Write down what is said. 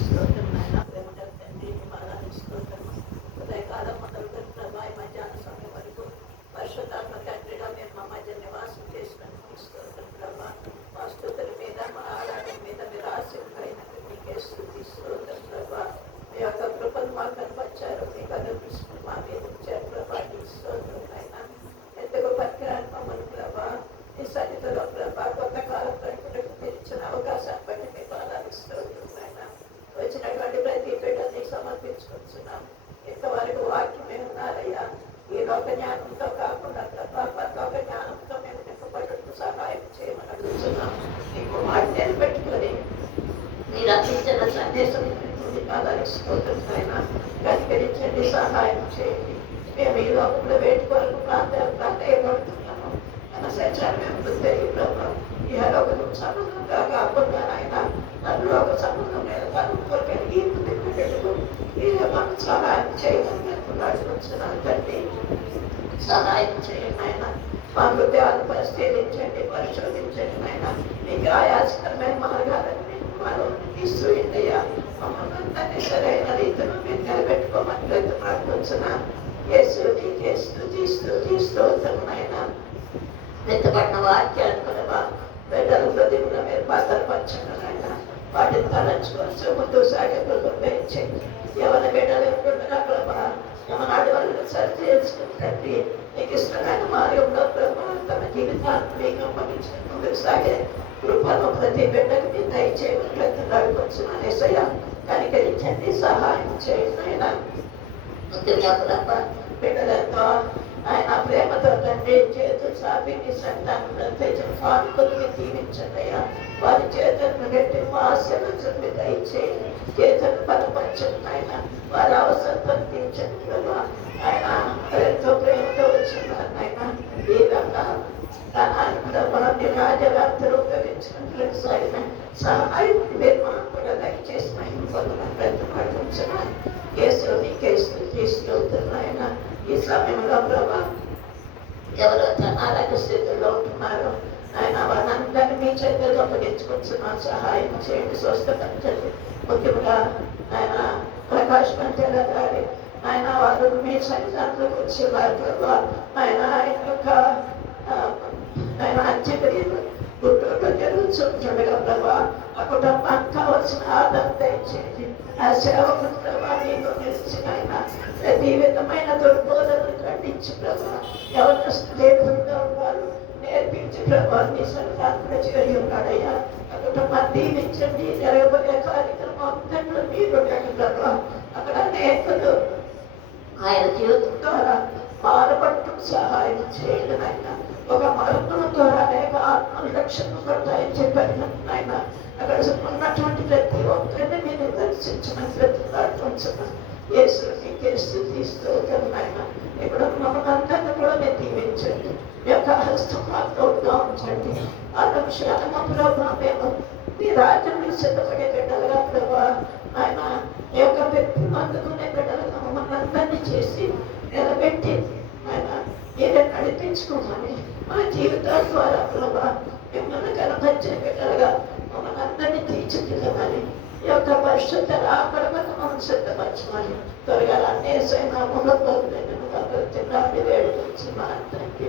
స్తోత్రం నాయన. ప్రేమ గల తండ్రి పాదాలకు స్తోత్రం. ఉదయకాలం మొదలుకొని ప్రభా ఈ మధ్యాహ్న సమయం వరకు పరిశుద్ధాత్మ తండ్రిగా మేము మా మధ్య నివాసం చేసినందుకు స్తోత్రం ప్రభా. మా స్తుతుల మీద మా ఆరాధన మీద మీరు ఆశీర్వదించినందుకు మీకే స్తుతి స్తోత్రం ప్రభా. మీ యొక్క కృపను మాకు కనపరిచారు, మీ కనుదృష్టిని మా మీద ఇచ్చారు ప్రభా. ఈ స్తోత్రం నాయన. ఎందుకు పనికిరాని మమ్మల్ని ప్రభా ఈ సన్నిధిలో ప్రభా కొత్త కాలం గడుపుటకు మీరు ఇచ్చిన అవకాశాన్ని బట్టి మీ పాదాలకు స్తోత్రం నాయన. వచ్చినటువంటి ప్రతి బిడ్డని సమర్పించుకుంటున్నాం. ఇంతవరకు వాక్యమే ఉన్నారయ్యా. ఈ లోక జ్ఞానంతో కాకుండా ప్రభా పరలోక జ్ఞానంతో మేము నింపబడుటకు సహాయం చేయమని అడుగుతున్నాం. మీకు వాక్యాన్ని పెట్టుకొని మీరు అందించిన సందేశం పాదాలకు స్తోత్రం నాయన. కనికరించండి, సహాయం చేయండి. మేము ఈ లోకంలో వేటి కొరకు ప్రాంతపడుతున్నాము మన సంచారం ఎప్పుడు తెలియదు ప్రభావ. ఈ లోకం సంబంధంగా కాకుండా ఆయన నన్ను సంబంధం మీద కొరకు ఈ ముందుకు ఇది మాకు సహాయం చేయమని అడుగుతున్నాను తండ్రి. సహాయం చేయండి ఆయన. మా హృదయాన్ని పరిశీలించండి, పరిశోధించండి ఆయన. మీకు ఆయాసకరమైన మార్గాలని మనం తీసుకుందయ్యా. మమ్మల్ని అందరినీ సరైన రీతిలో మీరు నిలబెట్టుకోమని ప్రార్థిస్తున్నాను. నీకే స్తుతి స్తుతి స్తోత్రం నాయన. వెతబడిన వాక్యాన్ని కూడా బిడ్డల హృదయంలో మీరు భద్రపరచండి నాయన. వాటిని తలంచుకొని ముందు సాగే వేయించండి. ఎవరి బిడ్డలు ఎప్పుడున్నా ప్రభా ఏమైనా అడవులను సరి చేసుకుంటండి. నీకు ఇష్టమైన మార్గంలో ప్రభా తన జీవితాన్ని మీకు అప్పగించిన ముందుకు సాగే కృపను ప్రతి బిడ్డకి మీరు దయచేయమని అడుగుతున్నాను యేసయ్యా. కనికరించండి, సహాయం చేయండి ఆయన. ముఖ్యంగా ప్రభా బిడ్డలతో ఆయన ప్రేమతో తండ్రి చేతులు చాపి నీ సంతానంలో తెచ్చిన కానుకలు దీవించండి అయ్యా. వారి చేతులను గట్టి ఆశీర్వచనలు దయచేయండి. చేతులను బలపరచండి ఆయన. వారి అవసరంతో తీర్చండి ప్రభా. ఆయన ఎంతో ప్రేమతో వచ్చినారు ఆయన. ఈ విధంగా రాజవ్యాప్తులు ఉపయోగించినట్లు సాగిన సహాయం మీరు మాకు కూడా దయచేసి మేము పొందమని ప్రయత్నపడుతున్నాను. కేసులు నీకే స్తుతులు ఆయన. ఈ సమయంలో ప్రభా ఎవరు అనారోగ్య స్థితిలో ఉంటున్నారో ఆయన వారందరినీ మీ చేతుల్లో అప్పగించుకుంటున్నాను. సహాయం చేయండి, స్వస్థపరచండి. ముఖ్యంగా ఆయన ప్రకాష్ పంచాల గారి ఆయన వారు మీ సన్నిధానంలోకి వచ్చేవారు ప్రభా. ఆయన యొక్క ఆయన అంత్యక్రియలు గుంటూరులో జరుగుతుండగా ప్రభా ఆ కుటుంబానికి కావాల్సిన ఆదరణ దయచేయండి. ఆ సేవకుడు ప్రభా నీకు నిలిచిన ఆయన ప్రతి విధమైన దుర్బోధనలు ఖండించి ప్రభా ఎవరు లేకుండా ఉన్నారు నేర్పించి ప్రభా నీ సన్నిధానంలో చేరి ఉన్నాడయ్యా. ఆ కుటుంబాన్ని దీవించండి. జరగబోయే కార్యక్రమం అంతట్లో మీరు ప్రభా అక్కడ అనేకులు ఆయన జీవితం ద్వారా మారపట్టు సహాయం చేయండి నాయన. ఒక మరణం ద్వారా అనేక ఆత్మల రక్షణ పడతాయని చెప్పారు నాయన. అక్కడ ఉన్నటువంటి ప్రతి ఒక్కరిని మీరు దర్శించమని ప్రతిపాడుతున్నాను. యేసు నీకే స్తుతి స్తోత్రం నాయన. ఇప్పుడు మమ్మల్ని అందరినీ కూడా మీరు దీవించండి. మీ యొక్క హస్తం మాకు తోడుగా ఉంచండి. ఆ నిమిషాలను ప్రభావ మేము నీ రాజ్యంలో సిద్ధపడే బిడ్డలుగా ప్రభావ ఆయన ఈ యొక్క వ్యక్తిని అందుకునే బిడ్డలుగా మమ్మల్ని అందరినీ చేసి నిలబెట్టి ఆయన ఏదో నడిపించుకోమని మా జీవితాల ద్వారా ప్రభా మిమ్మల్ని కనపరిచిన బిడ్డలుగా మమ్మల్ని అందరినీ తీర్చిదిద్దమని ఈ యొక్క పరిశుద్ధ రాకడమని మమ్మల్ని సిద్ధపరచమని త్వరగా అన్నేసైనా ముళ్ళ వేడుకొచ్చి మా అందరికీ